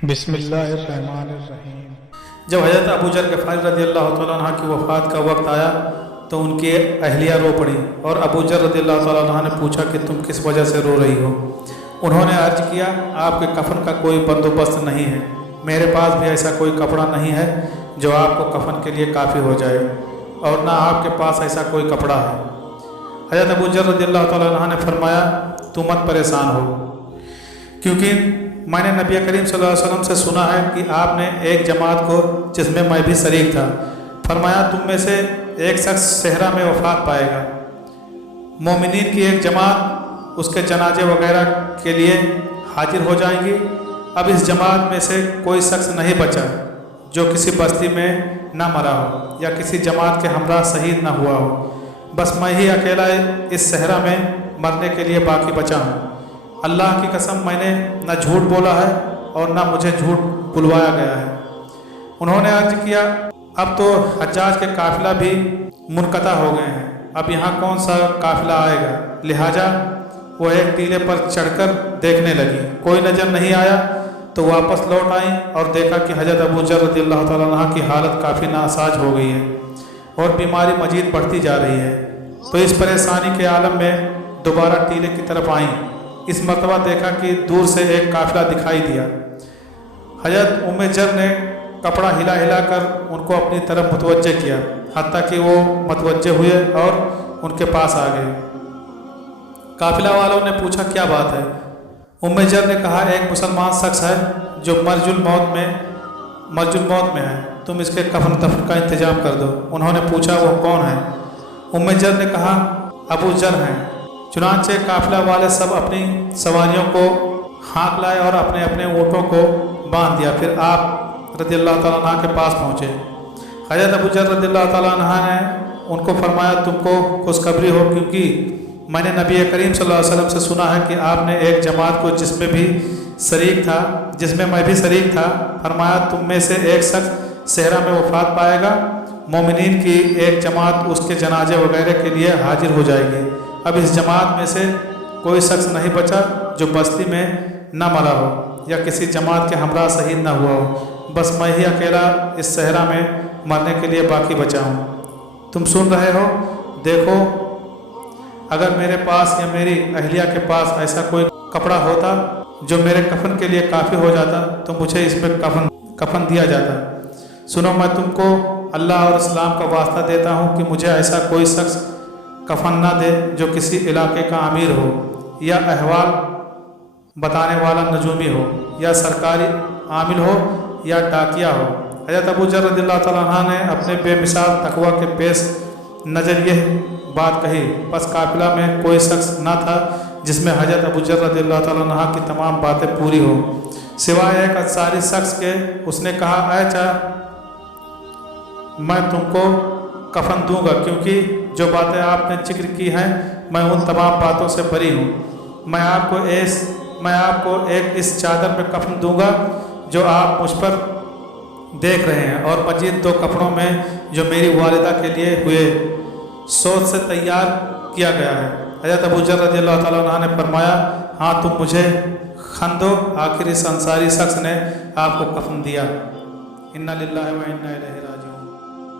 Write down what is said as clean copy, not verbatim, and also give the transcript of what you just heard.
बिस्मिल्लाहिर्रहमानिर्रहीम। जब हज़रत अबू जर ग़फ़ारी रज़ी अल्लाह तआला अन्हु की वफ़ात का वक्त आया तो उनकी अहलिया रो पड़ी और अबू जर रज़ी अल्लाह तआला अन्हु ने पूछा कि तुम किस वजह से रो रही हो। उन्होंने अर्ज किया, आपके कफन का कोई बंदोबस्त नहीं है, मेरे पास भी ऐसा कोई कपड़ा नहीं है जो आपको कफन के लिए काफ़ी हो जाए और ना आपके पास ऐसा कोई कपड़ा है। हज़रत अबू जर रज़ी अल्लाह तआला अन्हु ने फरमाया, तुम मत परेशान हो, क्योंकि मैंने नबी करीम सल्लल्लाहु अलैहि वसल्लम से सुना है कि आपने एक जमात को, जिसमें मैं भी शरीक था, फरमाया तुम में से एक शख्स सहरा में वफ़ात पाएगा, मोमिनीन की एक जमात उसके जनाजे वगैरह के लिए हाजिर हो जाएंगी। अब इस जमात में से कोई शख्स नहीं बचा जो किसी बस्ती में ना मरा हो या किसी जमात के हमरा शहीद ना हुआ हो, बस मैं ही अकेला इस सहरा में मरने के लिए बाकी बचा हूँ। अल्लाह की कसम, मैंने न झूठ बोला है और न मुझे झूठ बुलवाया गया है। उन्होंने अर्ज किया, अब तो हज्जाज के काफिला भी मुनक़ता हो गए हैं, अब यहाँ कौन सा काफिला आएगा। लिहाजा वो एक टीले पर चढ़कर देखने लगी, कोई नज़र नहीं आया तो वापस लौट आई और देखा कि हज़रत अबू जर रज़ी अल्लाह तआला अन्हु की हालत काफ़ी नासाज हो गई है और बीमारी मजीद बढ़ती जा रही है। तो इस परेशानी के आलम में दोबारा टीले की तरफ आई। इस मरतबा देखा कि दूर से एक काफिला दिखाई दिया। हज़रत उम्मे जर ने कपड़ा हिला हिला कर उनको अपनी तरफ मुतवज्जे किया, हत्ता कि वो मुतवज्जे हुए और उनके पास आ गए। काफिला वालों ने पूछा, क्या बात है। उम्मे जर ने कहा, एक मुसलमान शख्स है जो मरजुल मौत में है, तुम इसके कफन दफन का इंतजाम कर दो। उन्होंने पूछा, वो कौन है। उम्मे जर ने कहा, अबू जर हैं। चुनांचे काफिला वाले सब अपनी सवारियों को हाँक लाए और अपने अपने ऊँटों को बांध दिया। फिर आप रज़ी अल्लाह तआला अन्हु के पास पहुँचे। हज़रत अबू जर रज़ी अल्लाह तआला अन्हु ने उनको फरमाया, तुमको खुशखबरी हो, क्योंकि मैंने नबी करीम सल्लल्लाहु अलैहि वसल्लम से सुना है कि आपने एक जमात को, जिसमें मैं भी शरीक था, फरमाया तुम में से एक शख्स सहरा में वफ़ात पाएगा, मोमिनीन की एक जमात उसके जनाजे वगैरह के लिए हाजिर हो जाएगी। अब इस जमात में से कोई शख्स नहीं बचा जो बस्ती में न मरा हो या किसी जमात के हमरा शहीद न हुआ हो, बस मैं ही अकेला इस सहरा में मरने के लिए बाकी बचा हूँ। तुम सुन रहे हो, देखो अगर मेरे पास या मेरी अहलिया के पास ऐसा कोई कपड़ा होता जो मेरे कफन के लिए काफ़ी हो जाता तो मुझे इसमें कफन दिया जाता। सुनो, मैं तुमको अल्लाह और इस्लाम का वास्ता देता हूँ कि मुझे ऐसा कोई शख्स कफन ना दे जो किसी इलाके का अमीर हो या अहवाल बताने वाला नजूमी हो या सरकारी आमिल हो या डाकिया हो। हज़रत अबू जर रज़ी अल्लाह तआला अन्हु ने अपने बेमिसाल तकवा के पेश नज़र यह बात कही, बस काफिला में कोई शख्स ना था जिसमें हज़रत अबू जर रज़ी अल्लाह तआला अन्हु की तमाम बातें पूरी हो, सिवाय एक अंसारी शख्स के। उसने कहा, अच्छा मैं तुमको कफन दूंगा, क्योंकि जो बातें आपने जिक्र की हैं मैं उन तमाम बातों से बरी हूँ। मैं आपको एक इस चादर में कफन दूंगा जो आप मुझ पर देख रहे हैं, और मजीद 2 कपड़ों में जो मेरी वालिदा के लिए हुए सोच से तैयार किया गया है। हज़रत अबू जर रज़ी अल्लाह तआला अन्हु ने फरमाया, हाँ तुम मुझे खन दो। आखिर इस अंसारी शख्स ने आपको कफन दिया। इन्ना लिल्लाहि व इन्ना इलैहि राजिऊन।